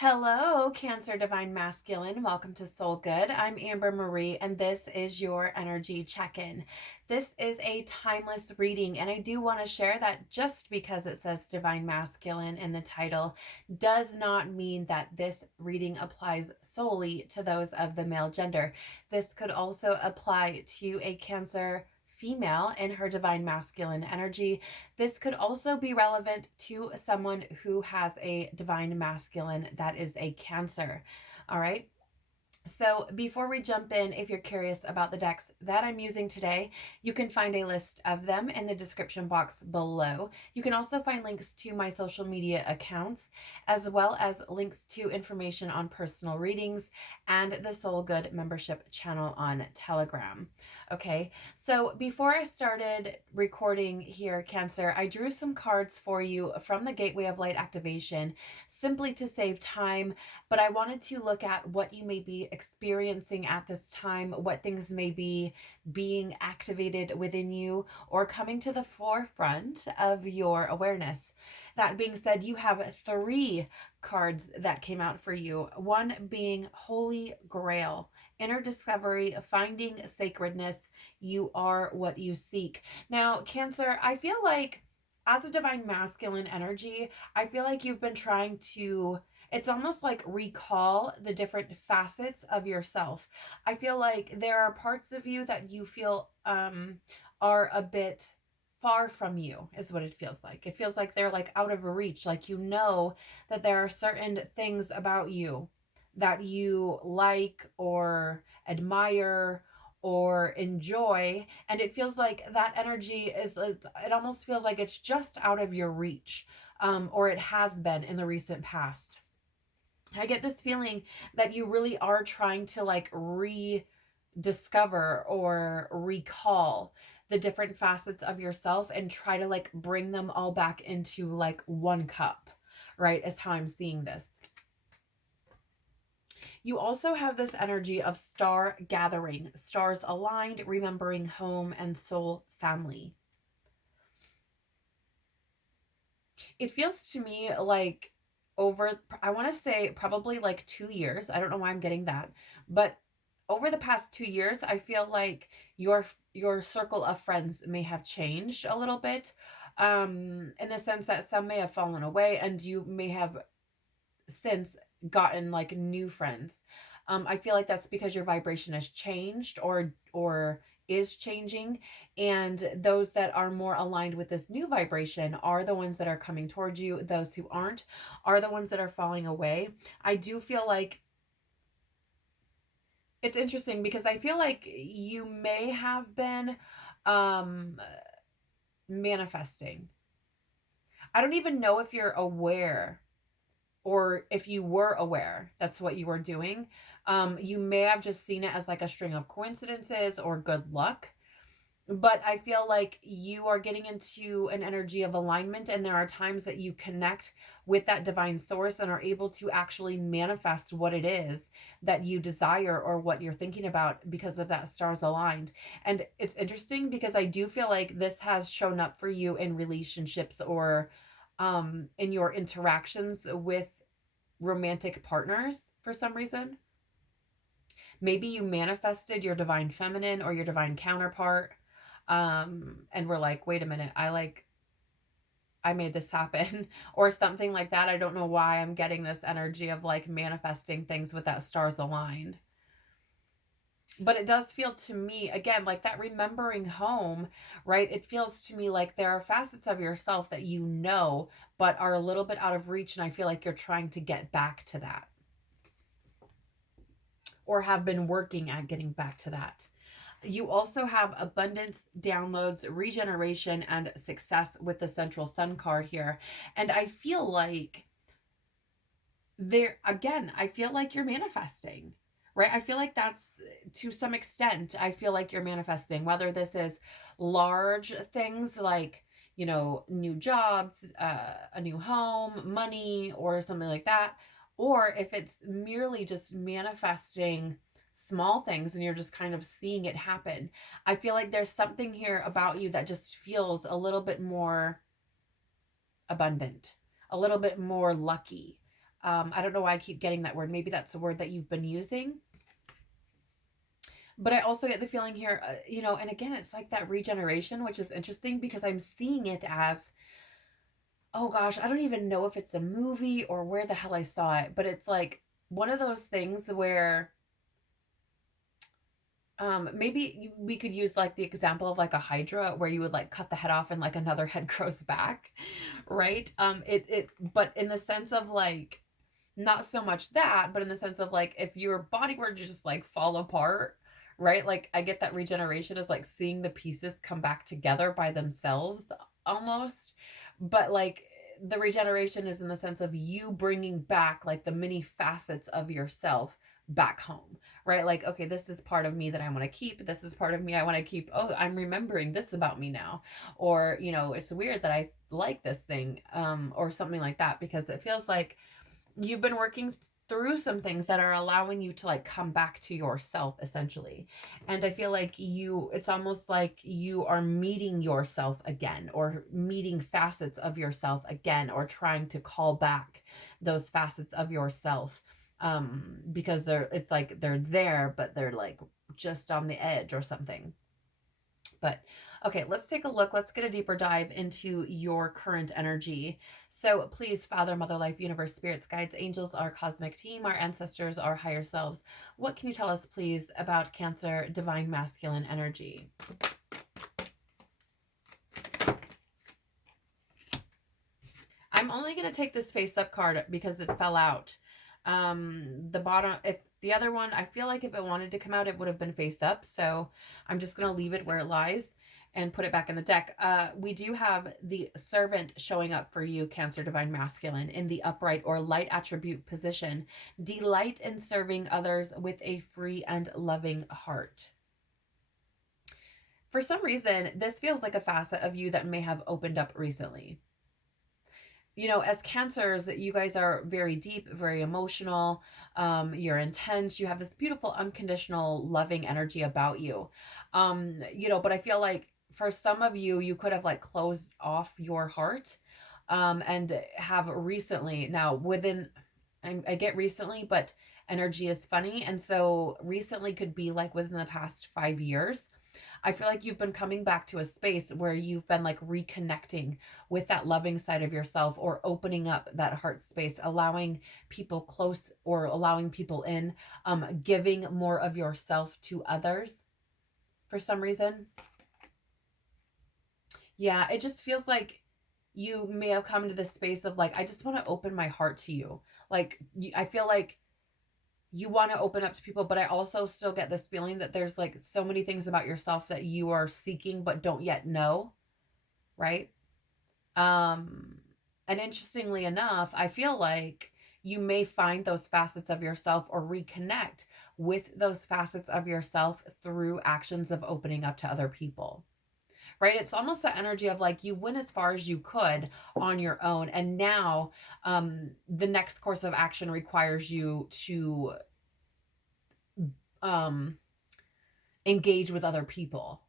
Hello, Cancer Divine Masculine. Welcome to Soul Good. I'm Amber Marie, and this is your energy check-in. This is a timeless reading, and I do want to share that just because it says Divine Masculine in the title does not mean that this reading applies solely to those of the male gender. This could also apply to a Cancer female in her divine masculine energy. This could also be relevant to someone who has a divine masculine that is a Cancer. All right. So before we jump in, if you're curious about the decks that I'm using today, you can find a list of them in the description box below. You can also find links to my social media accounts, as well as links to information on personal readings and the Soul Good membership channel on Telegram. Okay, so before I started recording here, Cancer, I drew some cards for you from the Gateway of Light activation simply to save time, but I wanted to look at what you may be experiencing at this time, what things may be being activated within you or coming to the forefront of your awareness. That being said, you have three cards that came out for you. One being Holy Grail, inner discovery, finding sacredness. You are what you seek. Now, Cancer, I feel like as a divine masculine energy, I feel like you've been trying to, it's almost like recall the different facets of yourself. I feel like there are parts of you that you feel are a bit far from you, is what it feels like. It feels like they're like out of reach. Like, you know that there are certain things about you that you like or admire or enjoy, and it feels like that energy is, it almost feels like it's just out of your reach, or it has been in the recent past. I get this feeling that you really are trying to like rediscover or recall the different facets of yourself and try to like bring them all back into like one cup, right? Is how I'm seeing this. You also have this energy of star gathering, stars aligned, remembering home and soul family. It feels to me like over, I want to say probably like 2 years. I don't know why I'm getting that, but over the past 2 years, I feel like your circle of friends may have changed a little bit, in the sense that some may have fallen away and you may have since gotten like new friends. I feel like that's because your vibration has changed or is changing, and those that are more aligned with this new vibration are the ones that are coming towards you. Those who aren't are the ones that are falling away. I do feel like it's interesting because I feel like you may have been um manifesting. I don't even know if you're aware, or if you were aware that's what you were doing. You may have just seen it as like a string of coincidences or good luck. But I feel like you are getting into an energy of alignment, and there are times that you connect with that divine source and are able to actually manifest what it is that you desire or what you're thinking about because of that stars aligned. And it's interesting because I do feel like this has shown up for you in relationships or in your interactions with romantic partners for some reason. Maybe you manifested your divine feminine or your divine counterpart, and we're like, wait a minute, I made this happen or something like that. I don't know why I'm getting this energy of like manifesting things with that stars aligned. But it does feel to me, again, like that remembering home, right? It feels to me like there are facets of yourself that you know, but are a little bit out of reach. And I feel like you're trying to get back to that, or have been working at getting back to that. You also have abundance, downloads, regeneration, and success with the central sun card here. And I feel like I feel like you're manifesting, right? I feel like that's, to some extent, I feel like you're manifesting, whether this is large things like, new jobs, a new home, money, or something like that, or if it's merely just manifesting small things and you're just kind of seeing it happen. I feel like there's something here about you that just feels a little bit more abundant, a little bit more lucky. I don't know why I keep getting that word. Maybe that's the word that you've been using. But I also get the feeling here, and again, it's like that regeneration, which is interesting because I'm seeing it as, oh gosh, I don't even know if it's a movie or where the hell I saw it, but it's like one of those things where maybe we could use like the example of like a hydra where you would like cut the head off and like another head grows back, right? But in the sense of like, not so much that, but in the sense of like, if your body were to just like fall apart, right? Like I get that regeneration is like seeing the pieces come back together by themselves almost. But like the regeneration is in the sense of you bringing back like the many facets of yourself back home, right? Like, okay, this is part of me that I want to keep. This is part of me I want to keep. Oh, I'm remembering this about me now. Or, it's weird that I like this thing, or something like that, because it feels like you've been working through some things that are allowing you to like come back to yourself essentially. And I feel like it's almost like you are meeting yourself again, or meeting facets of yourself again, or trying to call back those facets of yourself, because it's like they're there but they're like just on the edge or something. But okay, let's take a look. Let's get a deeper dive into your current energy. So please, Father, Mother, Life, Universe, Spirits, Guides, Angels, our cosmic team, our ancestors, our higher selves, what can you tell us, please, about Cancer Divine Masculine energy? I'm only going to take this face-up card because it fell out. The bottom, if the other one, I feel like if it wanted to come out, it would have been face up. So I'm just going to leave it where it lies and put it back in the deck. We do have the Servant showing up for you, Cancer Divine Masculine, in the upright or light attribute position. Delight in serving others with a free and loving heart. For some reason, this feels like a facet of you that may have opened up recently. As Cancers, you guys are very deep, very emotional. You're intense. You have this beautiful, unconditional, loving energy about you. But I feel like for some of you, you could have like closed off your heart, and have recently. Now, I get recently, but energy is funny. And so recently could be like within the past 5 years. I feel like you've been coming back to a space where you've been like reconnecting with that loving side of yourself, or opening up that heart space, allowing people close or allowing people in, giving more of yourself to others for some reason. Yeah, it just feels like you may have come to this space of like, I just want to open my heart to you. Like, I feel like you want to open up to people, but I also still get this feeling that there's like so many things about yourself that you are seeking but don't yet know, right? Um and interestingly enough, I feel like you may find those facets of yourself or reconnect with those facets of yourself through actions of opening up to other people. Right? It's almost the energy of like you went as far as you could on your own, and now the next course of action requires you to um engage with other people,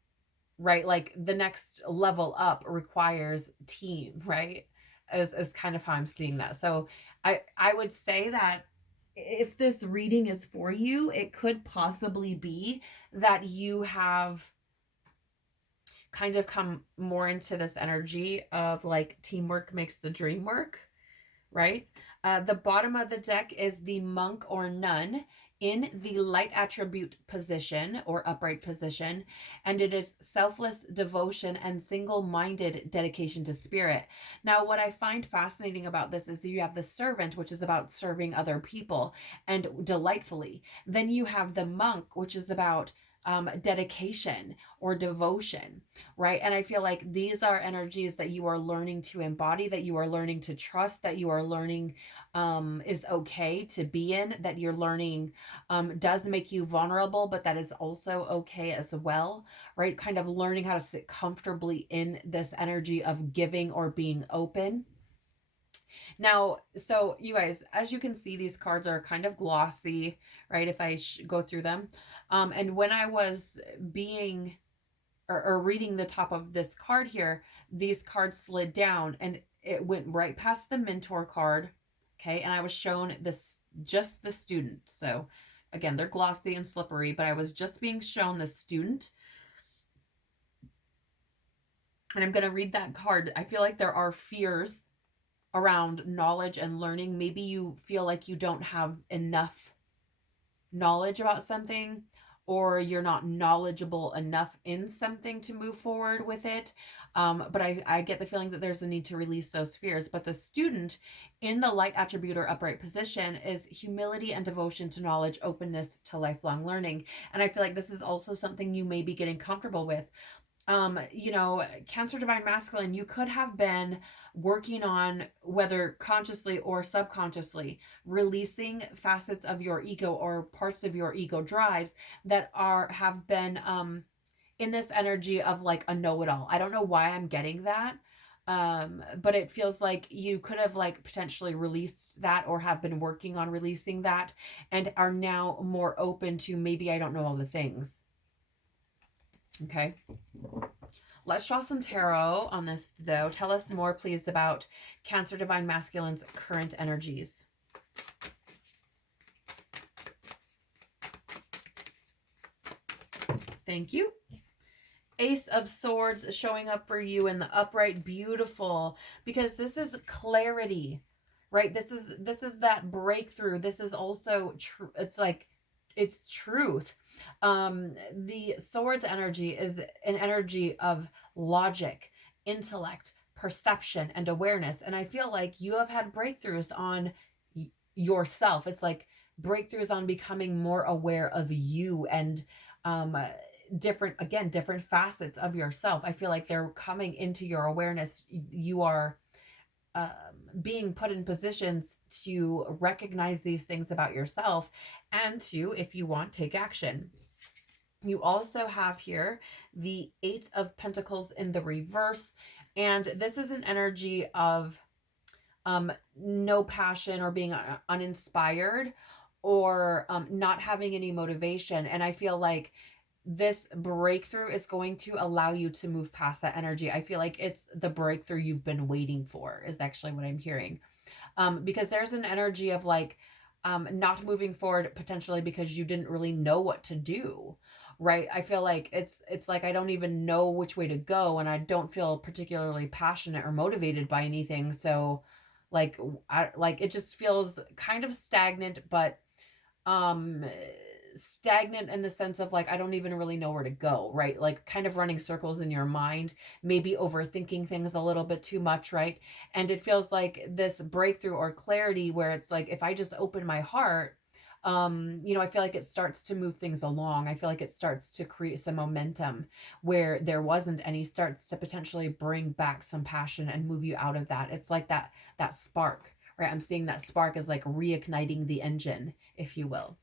right? Like the next level up requires team, right? As kind of how I'm seeing that. So I would say that if this reading is for you, it could possibly be that you have kind of come more into this energy of like teamwork makes the dream work, right? The bottom of the deck is the monk or nun in the light attribute position or upright position, and it is selfless devotion and single-minded dedication to spirit. Now, what I find fascinating about this is that you have the servant, which is about serving other people and delightfully. Then you have the monk, which is about dedication or devotion, right? And I feel like these are energies that you are learning to embody, that you are learning to trust, that you are learning is okay to be in, that you're learning does make you vulnerable, but that is also okay as well, right? Kind of learning how to sit comfortably in this energy of giving or being open. Now, so you guys, as you can see, these cards are kind of glossy, right? If I go through them. And when I was being or reading the top of this card here, these cards slid down and it went right past the mentor card Okay. And I was shown this, just the student. So again, they're glossy and slippery, but I was just being shown the student. And I'm going to read that card. I feel like there are fears around knowledge and learning. Maybe you feel like you don't have enough knowledge about something, or you're not knowledgeable enough in something to move forward with it. But I get the feeling that there's a need to release those fears. But the student in the light attribute or upright position is humility and devotion to knowledge, openness to lifelong learning. And I feel like this is also something you may be getting comfortable with. You know, Cancer Divine Masculine, you could have been working on, whether consciously or subconsciously, releasing facets of your ego or parts of your ego drives that have been in this energy of like a know-it-all. I don't know why I'm getting that. But it feels like you could have like potentially released that, or have been working on releasing that, and are now more open to, maybe I don't know all the things. Okay. Let's draw some tarot on this, though. Tell us more, please, about Cancer Divine Masculine's current energies. Thank you. Ace of Swords showing up for you in the upright. Beautiful. Because this is clarity, right? This is that breakthrough. This is also true. It's like, it's truth. The Swords energy is an energy of logic, intellect, perception, and awareness. And I feel like you have had breakthroughs on yourself. It's like breakthroughs on becoming more aware of you, and different facets of yourself. I feel like they're coming into your awareness. You are being put in positions to recognize these things about yourself, and to, if you want, take action. You also have here the Eight of Pentacles in the reverse, and this is an energy of no passion, or being uninspired, or not having any motivation. And I feel like this breakthrough is going to allow you to move past that energy. I feel like it's the breakthrough you've been waiting for, is actually what I'm hearing. Because there's an energy of like not moving forward, potentially because you didn't really know what to do, right? I feel like it's like, I don't even know which way to go, and I don't feel particularly passionate or motivated by anything. So like, it just feels kind of stagnant, but stagnant in the sense of like, I don't even really know where to go, right? Like kind of running circles in your mind, maybe overthinking things a little bit too much, right? And it feels like this breakthrough or clarity where it's like, if I just open my heart, you know, I feel like it starts to move things along. I feel like it starts to create some momentum where there wasn't any, starts to potentially bring back some passion and move you out of that. It's like that spark, right? I'm seeing that spark as like reigniting the engine, if you will.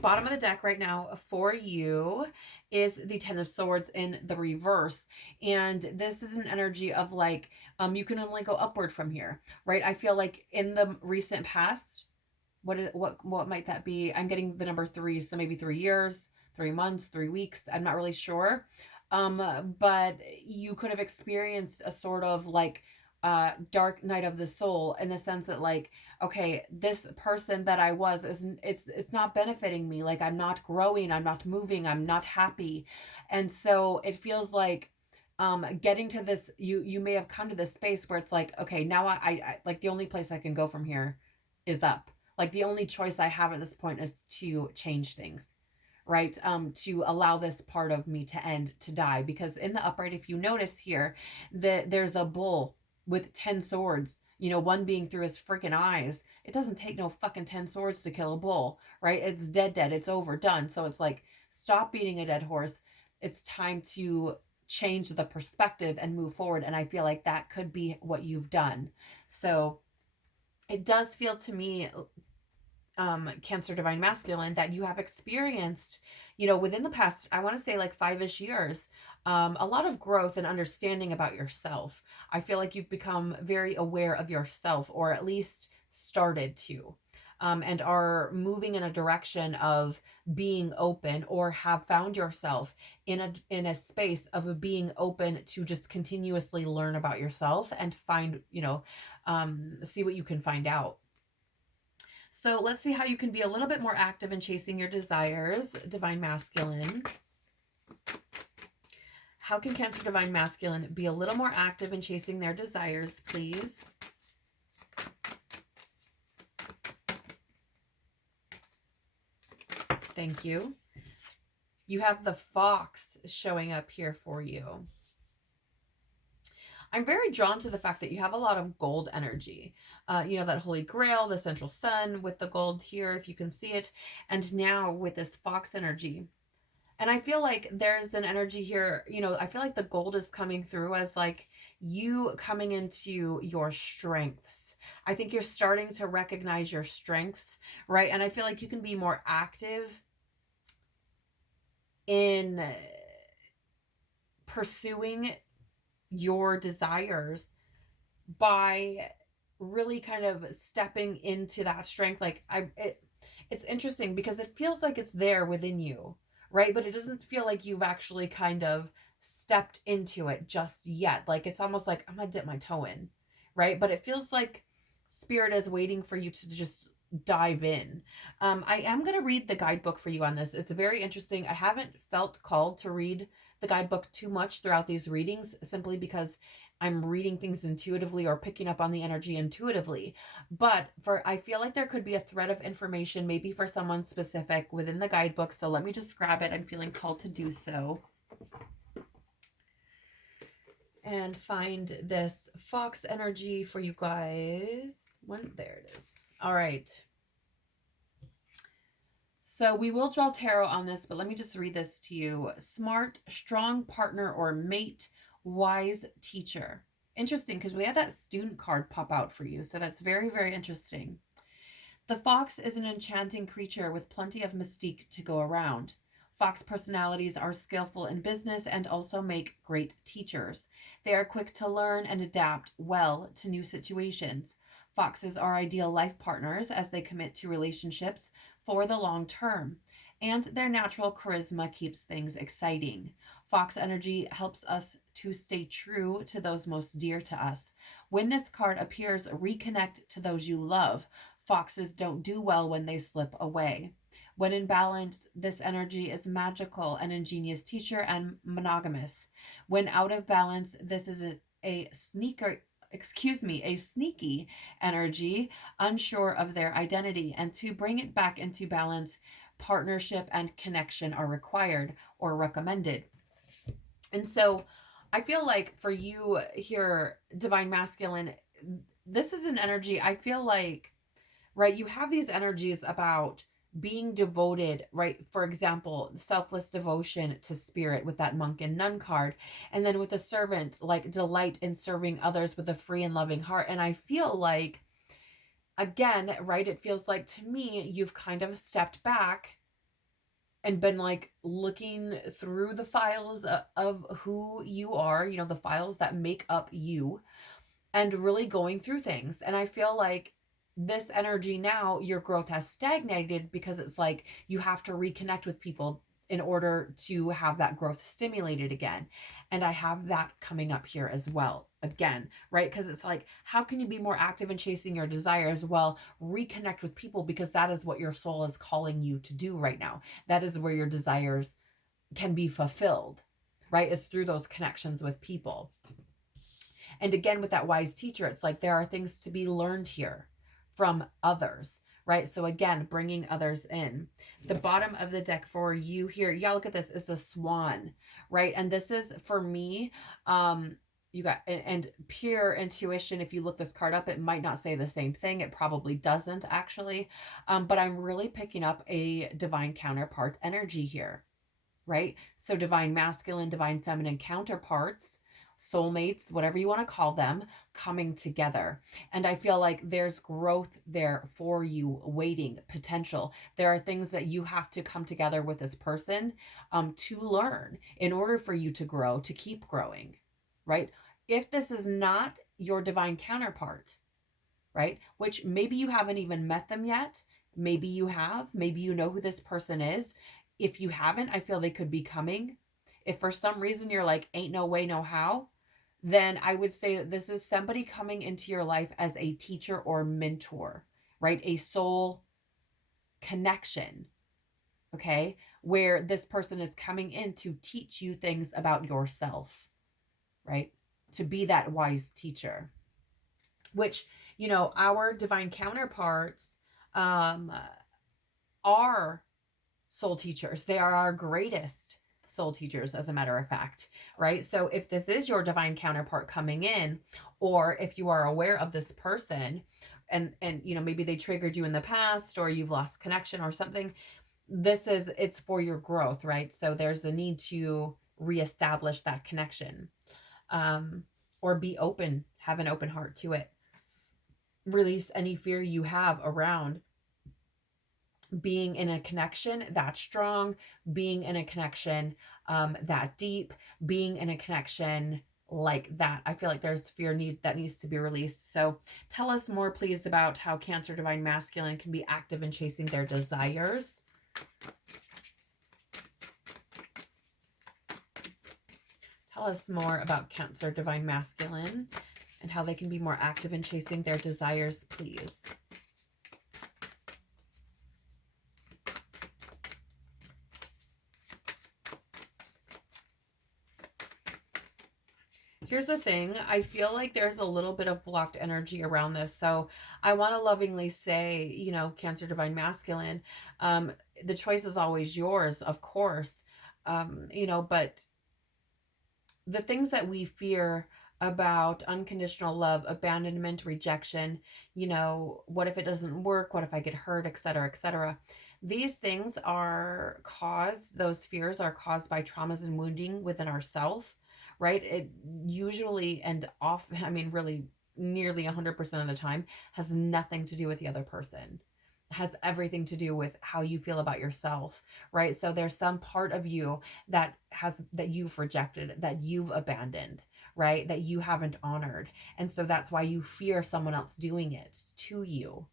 Bottom of the deck right now for you is the Ten of Swords in the reverse. And this is an energy of like, you can only go upward from here, right? I feel like in the recent past, what might that be? I'm getting the number 3, so maybe 3 years, 3 months, 3 weeks. I'm not really sure. But you could have experienced a sort of like dark night of the soul, in the sense that like, okay, this person that I was it's not benefiting me. Like I'm not growing, I'm not moving, I'm not happy. And so it feels like getting to this, you may have come to this space where it's like, okay, now I like the only place I can go from here is up. Like the only choice I have at this point is to change things, right? To allow this part of me to end, to die. Because in the upright, if you notice here, there's a bull with 10 swords, you know, one being through his freaking eyes. It doesn't take no fucking 10 swords to kill a bull, right? It's dead. It's over, done. So it's like, stop beating a dead horse. It's time to change the perspective and move forward. And I feel like that could be what you've done. So it does feel to me, Cancer Divine Masculine, that you have experienced, you know, within the past, I want to say like 5-ish years, a lot of growth and understanding about yourself. I feel like you've become very aware of yourself, or at least started to. and are moving in a direction of being open, or have found yourself in a space of being open to just continuously learn about yourself and find, see what you can find out. So let's see how you can be a little bit more active in chasing your desires, Divine Masculine. How can Cancer Divine Masculine be a little more active in chasing their desires, please? Thank you. You have the Fox showing up here for you. I'm very drawn to the fact that you have a lot of gold energy. That Holy Grail, the central sun with the gold here, if you can see it. And now with this Fox energy. And I feel like there's an energy here, I feel like the gold is coming through as like you coming into your strengths. I think you're starting to recognize your strengths, right? And I feel like you can be more active in pursuing your desires by really kind of stepping into that strength. Like it's interesting because it feels like it's there within you, right? But it doesn't feel like you've actually kind of stepped into it just yet. Like it's almost like I'm gonna dip my toe in, right? But it feels like spirit is waiting for you to just dive in. I am going to read the guidebook for you on this. It's very interesting. I haven't felt called to read the guidebook too much throughout these readings, simply because I'm reading things intuitively or picking up on the energy intuitively. But I feel like there could be a thread of information, maybe for someone specific within the guidebook. So let me just grab it. I'm feeling called to do so. And find this Fox energy for you guys. There it is. All right. So we will draw tarot on this, but let me just read this to you. Smart, strong partner or mate, wise teacher. Interesting, because we had that student card pop out for you. So that's very, very interesting. The fox is an enchanting creature with plenty of mystique to go around. Fox personalities are skillful in business and also make great teachers. They are quick to learn and adapt well to new situations. Foxes are ideal life partners as they commit to relationships for the long term, and their natural charisma keeps things exciting. Fox energy helps us to stay true to those most dear to us. When this card appears, reconnect to those you love. Foxes don't do well when they slip away. When in balance, this energy is magical, an ingenious teacher, and monogamous. When out of balance, this is a sneaky energy, unsure of their identity. And to bring it back into balance, partnership and connection are required or recommended. And so I feel like for you here, Divine Masculine, this is an energy, I feel like, right, you have these energies about being devoted, right? For example, selfless devotion to spirit with that monk and nun card. And then with the servant, like delight in serving others with a free and loving heart. And I feel like, again, right, it feels like to me, you've kind of stepped back and been like looking through the files of who you are, the files that make up you, and really going through things. And I feel like this energy now, your growth has stagnated because it's like you have to reconnect with people in order to have that growth stimulated again. And I have that coming up here as well. Again, right? Because it's like, how can you be more active in chasing your desires? Well, reconnect with people, because that is what your soul is calling you to do right now. That is where your desires can be fulfilled, right? It's through those connections with people. And again, with that wise teacher, it's like there are things to be learned here from others, right? So again, bringing others in. The bottom of the deck for you here, yeah, look at this, is the swan, right? And this is for me, you got, and pure intuition. If you look this card up, it might not say the same thing. It probably doesn't actually. But I'm really picking up a divine counterpart energy here, right? So divine masculine, divine feminine counterparts, soulmates, whatever you want to call them, coming together. And I feel like there's growth there for you, waiting, potential. There are things that you have to come together with this person to learn in order for you to grow, to keep growing, right? If this is not your divine counterpart, right, which maybe you haven't even met them yet, Maybe you have, maybe you know who this person is. If you haven't, I feel they could be coming. If for some reason you're like, ain't no way, no how, then I would say that this is somebody coming into your life as a teacher or mentor, right? A soul connection, okay? Where this person is coming in to teach you things about yourself, right? To be that wise teacher, which, you know, our divine counterparts um, are soul teachers. They are our greatest soul teachers, as a matter of fact, right? So if this is your divine counterpart coming in, or if you are aware of this person and you know, maybe they triggered you in the past, or you've lost connection or something, it's for your growth, right? So there's a need to reestablish that connection, um, or be open, have an open heart to it. Release any fear you have around being in a connection that strong, being in a connection that deep, being in a connection like that. I feel like there's fear that needs to be released. So tell us more, please, about how Cancer Divine Masculine can be active in chasing their desires. Tell us more about Cancer Divine Masculine and how they can be more active in chasing their desires, please. Here's the thing. I feel like there's a little bit of blocked energy around this. So I want to lovingly say, you know, Cancer Divine Masculine, the choice is always yours, of course. You know, but the things that we fear about unconditional love, abandonment, rejection, you know, what if it doesn't work? What if I get hurt, etc., etc. These things are caused, those fears are caused by traumas and wounding within ourselves, right? It usually and often, I mean, really nearly 100% of the time, has nothing to do with the other person. It has everything to do with how you feel about yourself, right? So there's some part of you that you've rejected, that you've abandoned, right? That you haven't honored. And so that's why you fear someone else doing it to you,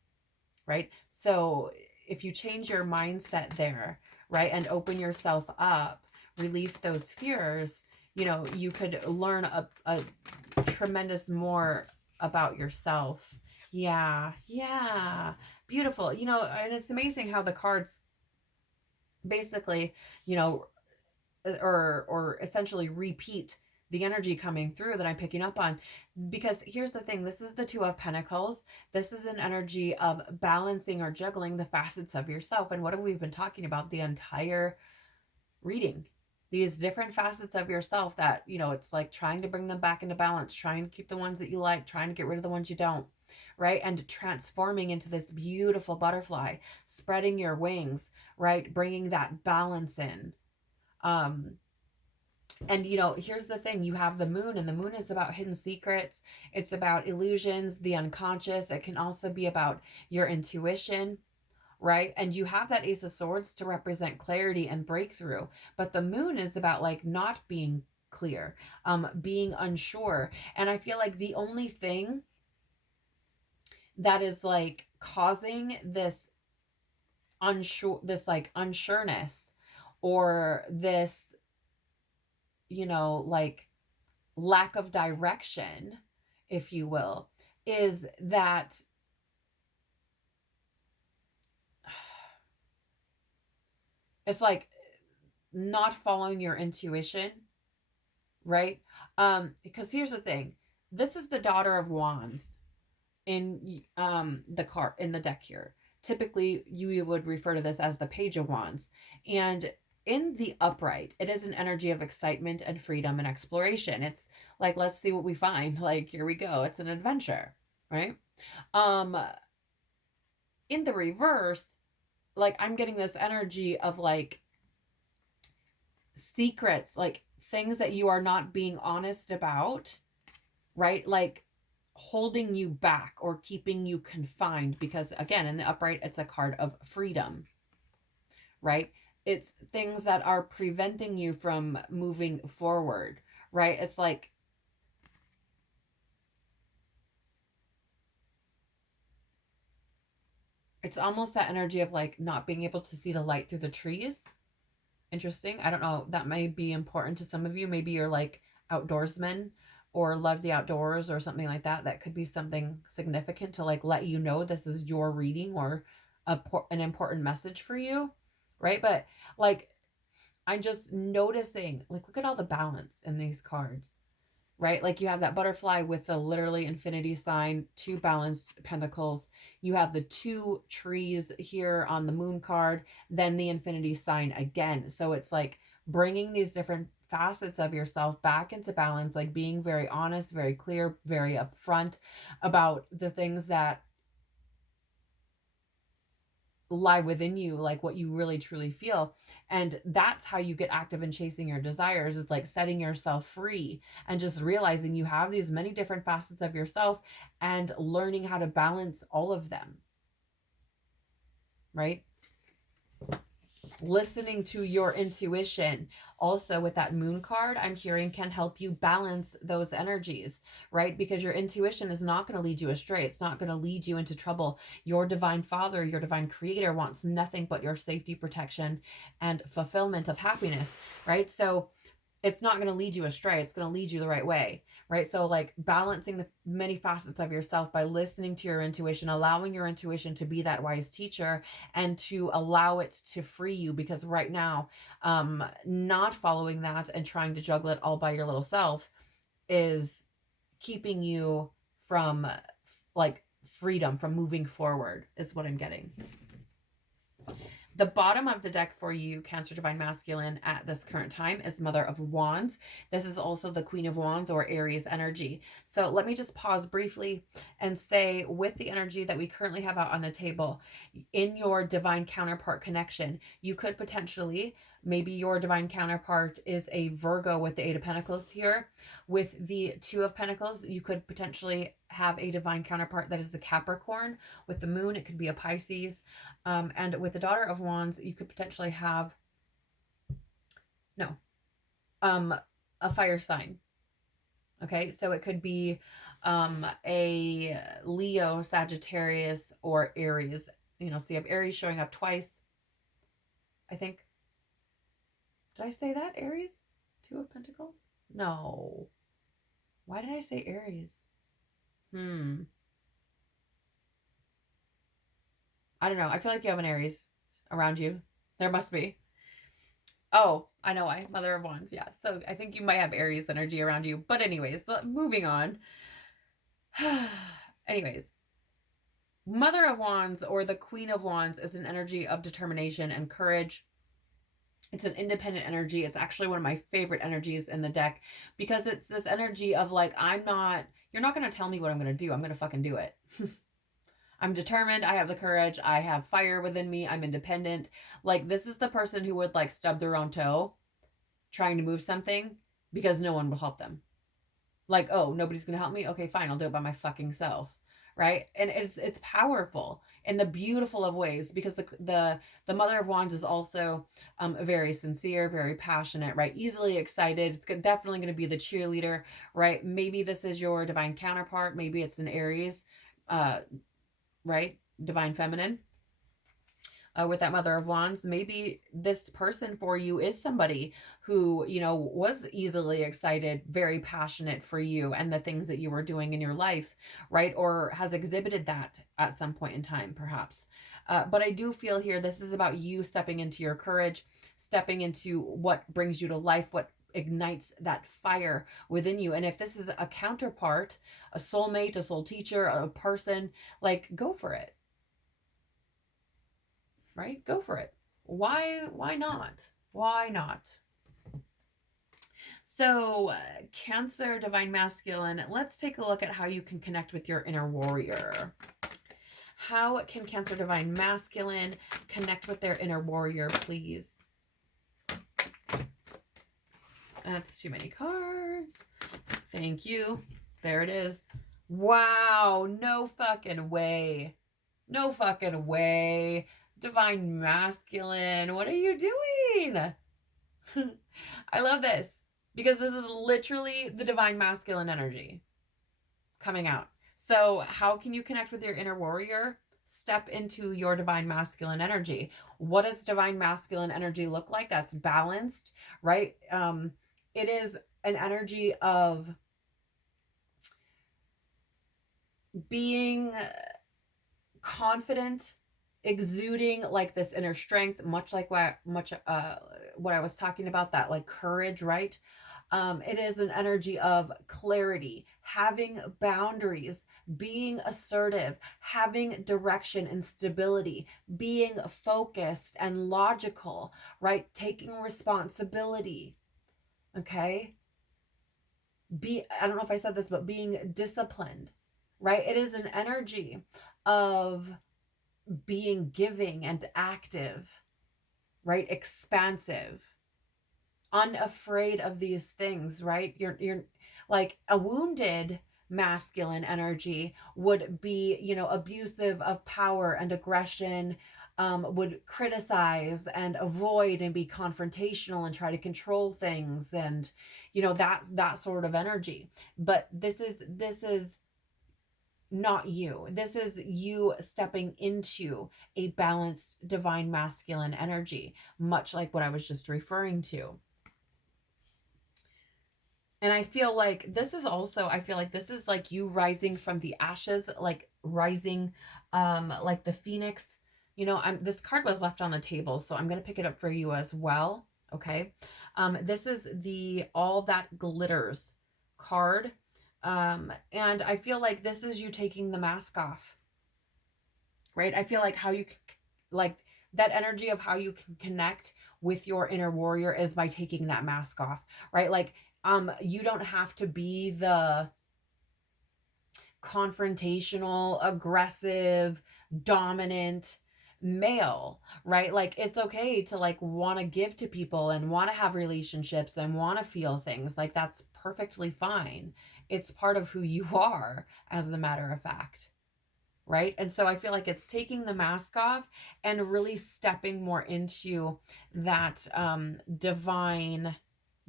right? So if you change your mindset there, right, and open yourself up, release those fears, you know, you could learn a tremendous more about yourself. Yeah, yeah. Beautiful. You know, and it's amazing how the cards basically, you know, or essentially repeat the energy coming through that I'm picking up on. Because here's the thing, this is the Two of Pentacles. This is an energy of balancing or juggling the facets of yourself. And what have we been talking about the entire reading? These different facets of yourself that, you know, it's like trying to bring them back into balance, trying to keep the ones that you like, trying to get rid of the ones you don't, right? And transforming into this beautiful butterfly, spreading your wings, right? Bringing that balance in. And you know, here's the thing, you have the moon, and the moon is about hidden secrets. It's about illusions, the unconscious. It can also be about your intuition, right? And you have that Ace of Swords to represent clarity and breakthrough. But the moon is about like not being clear, being unsure. And I feel like the only thing that is like causing this like unsureness, or this, you know, like lack of direction, if you will, is that it's like not following your intuition, right? Because here's the thing, this is the Daughter of Wands in the card in the deck here. Typically, you would refer to this as the Page of Wands, and in the upright, it is an energy of excitement and freedom and exploration. It's like, let's see what we find. Like, here we go. It's an adventure, right? Um, in the reverse, like I'm getting this energy of like secrets, like things that you are not being honest about, right? Like holding you back or keeping you confined, because again, in the upright, it's a card of freedom, right? It's things that are preventing you from moving forward, right? It's like It's almost that energy of like not being able to see the light through the trees. Interesting. I don't know. That may be important to some of you. Maybe you're like outdoorsmen or love the outdoors or something like that. That could be something significant to like let you know this is your reading or an important message for you. Right. But like, I'm just noticing, like, look at all the balance in these cards, right? Like you have that butterfly with the literally infinity sign, two balanced pentacles. You have the two trees here on the moon card, then the infinity sign again. So it's like bringing these different facets of yourself back into balance, like being very honest, very clear, very upfront about the things that lie within you, like what you really truly feel. And that's how you get active in chasing your desires, is like setting yourself free and just realizing you have these many different facets of yourself and learning how to balance all of them, right? Listening to your intuition also with that moon card, I'm hearing, can help you balance those energies, right? Because your intuition is not going to lead you astray. It's not going to lead you into trouble. Your divine father, your divine creator wants nothing but your safety, protection, and fulfillment of happiness, right? So it's not going to lead you astray. It's going to lead you the right way, right? So like balancing the many facets of yourself by listening to your intuition, allowing your intuition to be that wise teacher and to allow it to free you. Because right now, not following that and trying to juggle it all by your little self is keeping you from like freedom, from moving forward, is what I'm getting. The bottom of the deck for you, Cancer Divine Masculine, at this current time is Mother of Wands. This is also the Queen of Wands or Aries energy. So let me just pause briefly and say, with the energy that we currently have out on the table, in your divine counterpart connection, you could potentially, maybe your divine counterpart is a Virgo with the Eight of Pentacles here. With the Two of Pentacles, you could potentially have a divine counterpart that is the Capricorn. With the moon, it could be a Pisces. And with the Daughter of Wands, you could potentially have, no, a fire sign. Okay, so it could be a Leo, Sagittarius, or Aries. You know, so you have Aries showing up twice, I think. Did I say that? Aries? Two of Pentacles? No. Why did I say Aries? I don't know. I feel like you have an Aries around you. There must be. Oh, I know why. Mother of Wands. Yeah. So I think you might have Aries energy around you. But anyways, moving on. Anyways, Mother of Wands or the Queen of Wands is an energy of determination and courage. It's an independent energy. It's actually one of my favorite energies in the deck because it's this energy of like, you're not going to tell me what I'm going to do. I'm going to fucking do it. I'm determined. I have the courage. I have fire within me. I'm independent. Like, this is the person who would like stub their own toe trying to move something because no one will help them. Like, oh, nobody's going to help me. Okay, fine. I'll do it by my fucking self. Right. And it's powerful in the beautiful of ways because the Mother of Wands is also very sincere, very passionate, right? Easily excited. It's definitely going to be the cheerleader, right? Maybe this is your divine counterpart. Maybe it's an Aries, right? Divine feminine. With that Mother of Wands, maybe this person for you is somebody who, you know, was easily excited, very passionate for you and the things that you were doing in your life, right? Or has exhibited that at some point in time, perhaps. But I do feel here, this is about you stepping into your courage, stepping into what brings you to life, what ignites that fire within you. And if this is a counterpart, a soulmate, a soul teacher, a person, like, go for it. Right? Go for it. Why not? Why not? So, Cancer Divine Masculine, let's take a look at how you can connect with your inner warrior. How can Cancer Divine Masculine connect with their inner warrior, please? That's too many cards. Thank you. There it is. Wow, no fucking way. No fucking way. Divine Masculine, what are you doing? I love this because this is literally the Divine Masculine energy coming out. So how can you connect with your inner warrior? step into your divine masculine energy. What does divine masculine energy look like? That's balanced, right? It is an energy of being confident, exuding like this inner strength, much like what I was talking about, that like courage, right? It is an energy of clarity, having boundaries, being assertive, having direction and stability, being focused and logical, right? Taking responsibility, okay? I don't know if I said this, but being disciplined, right? It is an energy of being giving and active, right? Expansive, unafraid of these things, right? You're like a wounded masculine energy would be, abusive of power and aggression, would criticize and avoid and be confrontational and try to control things, and that sort of energy. But this is not you. This is you stepping into a balanced divine masculine energy, much like what I was just referring to. And I feel like this is also, I feel like this is like you rising from the ashes, like rising, like the phoenix. This card was left on the table, so I'm going to pick it up for you as well. Okay. This is the All That Glitters card. And I feel like this is you taking the mask off, right? I feel like like that energy of how you can connect with your inner warrior is by taking that mask off, right? Like, you don't have to be the confrontational, aggressive, dominant male, right? Like, it's okay to like want to give to people and want to have relationships and want to feel things. Like, that's perfectly fine. It's part of who you are, as a matter of fact. Right? And so I feel like it's taking the mask off and really stepping more into that divine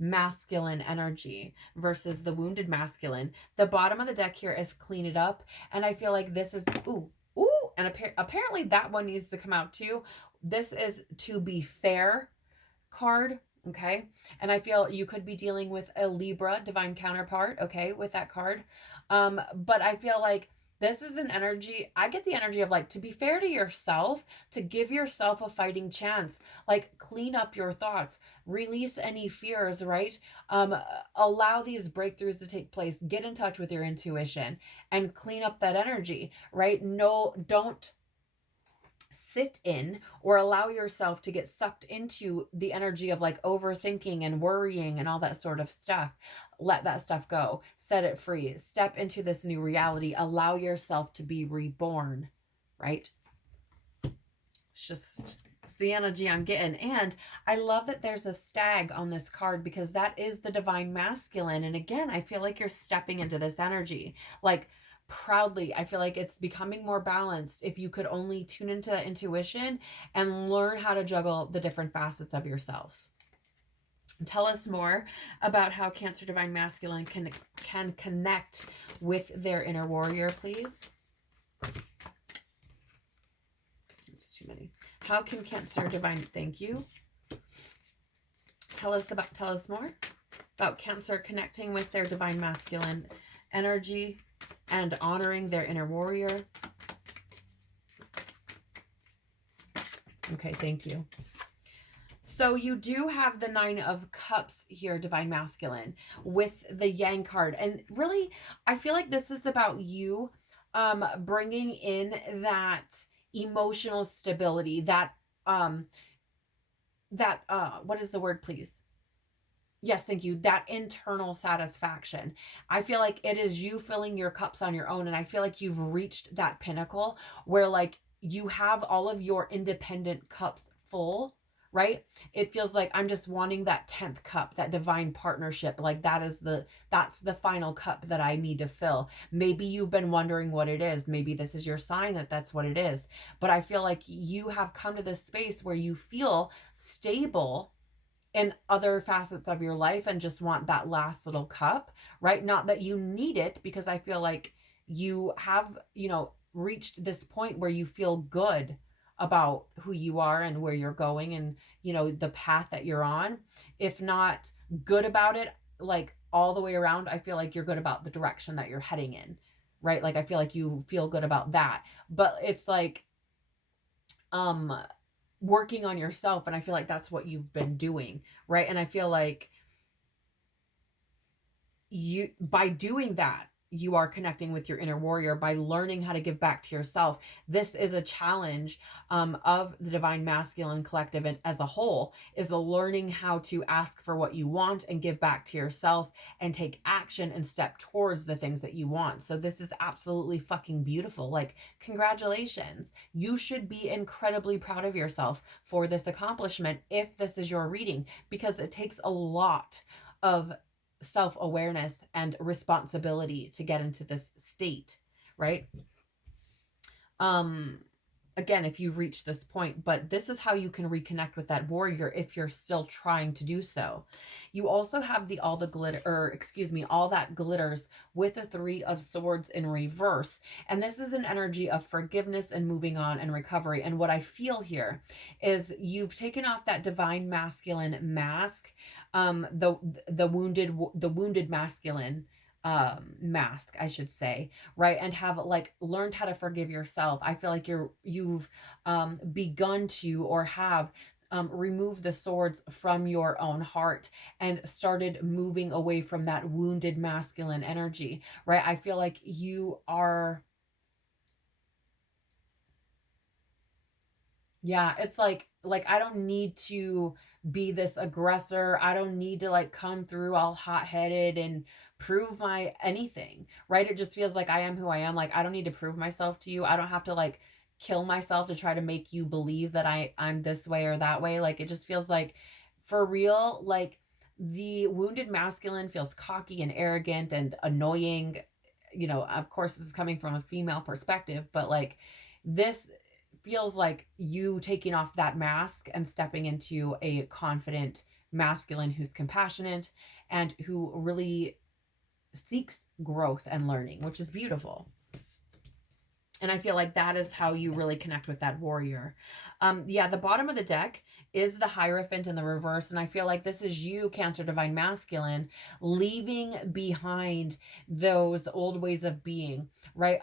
masculine energy versus the wounded masculine. The bottom of the deck here is clean it up. And I feel like this is, and apparently that one needs to come out too. This is to be fair card. Okay. And I feel you could be dealing with a Libra divine counterpart. Okay. With that card. But I feel like this is an energy, I get the energy of like, to be fair to yourself, to give yourself a fighting chance, like clean up your thoughts, release any fears, right? Allow these breakthroughs to take place, get in touch with your intuition and clean up that energy, right? No, don't sit in or allow yourself to get sucked into the energy of like overthinking and worrying and all that sort of stuff. Let that stuff go. Set it free. Step into this new reality. Allow yourself to be reborn, right? It's the energy I'm getting. And I love that there's a stag on this card, because that is the divine masculine. And again, I feel like you're stepping into this energy. Like, proudly, I feel like it's becoming more balanced if you could only tune into that intuition and learn how to juggle the different facets of yourself. Tell us more about how Cancer Divine Masculine can connect with their inner warrior, please. It's too many. How can Cancer Divine, thank you. Tell us more about Cancer connecting with their divine masculine energy and honoring their inner warrior. Okay, thank you. So you do have the Nine of Cups here, divine masculine, with the Yang card. And really, I feel like this is about you bringing in that emotional stability, that what is the word, please? Yes, thank you. That internal satisfaction. I feel like it is you filling your cups on your own. And I feel like you've reached that pinnacle where like you have all of your independent cups full, right? It feels like I'm just wanting that 10th cup, that divine partnership. Like that's the final cup that I need to fill. Maybe you've been wondering what it is. Maybe this is your sign that that's what it is. But I feel like you have come to this space where you feel stable in other facets of your life and just want that last little cup, right? Not that you need it, because I feel like you have, reached this point where you feel good about who you are and where you're going and, you know, the path that you're on. If not good about it, like all the way around, I feel like you're good about the direction that you're heading in, right? Like I feel like you feel good about that. But it's like um working on yourself, and I feel like that's what you've been doing, right? And I feel like you, by doing that, you are connecting with your inner warrior by learning how to give back to yourself. This is a challenge of the divine masculine collective and as a whole, is the learning how to ask for what you want and give back to yourself and take action and step towards the things that you want. So this is absolutely fucking beautiful. Like, congratulations. You should be incredibly proud of yourself for this accomplishment if this is your reading, because it takes a lot of self-awareness and responsibility to get into this state, right? um Again, if you've reached this point, but this is how you can reconnect with that warrior if you're still trying to do so. You also have the all the glitter, or excuse me, all that glitters with the 3 of Swords in reverse. And this is an energy of forgiveness and moving on and recovery. And what I feel here is you've taken off that divine masculine mask, the wounded masculine mask, I should say, right? And have like learned how to forgive yourself. I feel like you've begun to, or have removed the swords from your own heart and started moving away from that wounded masculine energy, right? I feel like you are, yeah, it's like I don't need to be this aggressor. I don't need to like come through all hot-headed and prove my anything, right? It just feels like I am who I am. Like I don't need to prove myself to you. I don't have to like kill myself to try to make you believe that I'm this way or that way. Like it just feels like for real, like the wounded masculine feels cocky and arrogant and annoying. You know, of course this is coming from a female perspective, but like this feels like you taking off that mask and stepping into a confident masculine who's compassionate and who really seeks growth and learning, which is beautiful. And I feel like that is how you really connect with that warrior. Yeah, the bottom of the deck is the Hierophant in the reverse. And I feel like this is you, Cancer Divine Masculine, leaving behind those old ways of being, right?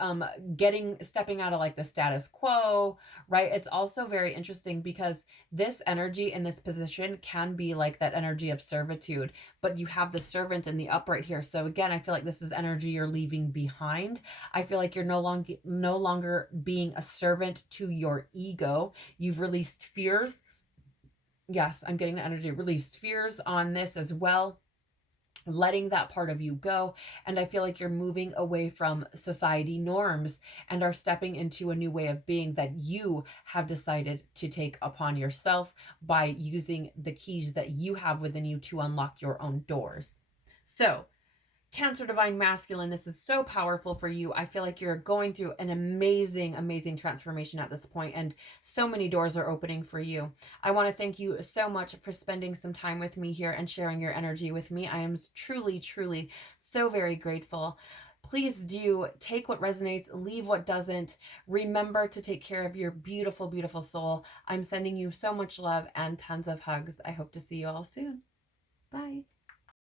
Stepping out of like the status quo, right? It's also very interesting because this energy in this position can be like that energy of servitude, but you have the servant in the upright here. So again, I feel like this is energy you're leaving behind. I feel like you're no longer being a servant to your ego. You've released fears. Yes, I'm getting the energy. Released fears on this as well, letting that part of you go. And I feel like you're moving away from society norms and are stepping into a new way of being that you have decided to take upon yourself by using the keys that you have within you to unlock your own doors. So Cancer Divine Masculine, this is so powerful for you. I feel like you're going through an amazing, amazing transformation at this point, and so many doors are opening for you. I want to thank you so much for spending some time with me here and sharing your energy with me. I am truly, truly so very grateful. Please do take what resonates, leave what doesn't. Remember to take care of your beautiful, beautiful soul. I'm sending you so much love and tons of hugs. I hope to see you all soon. Bye.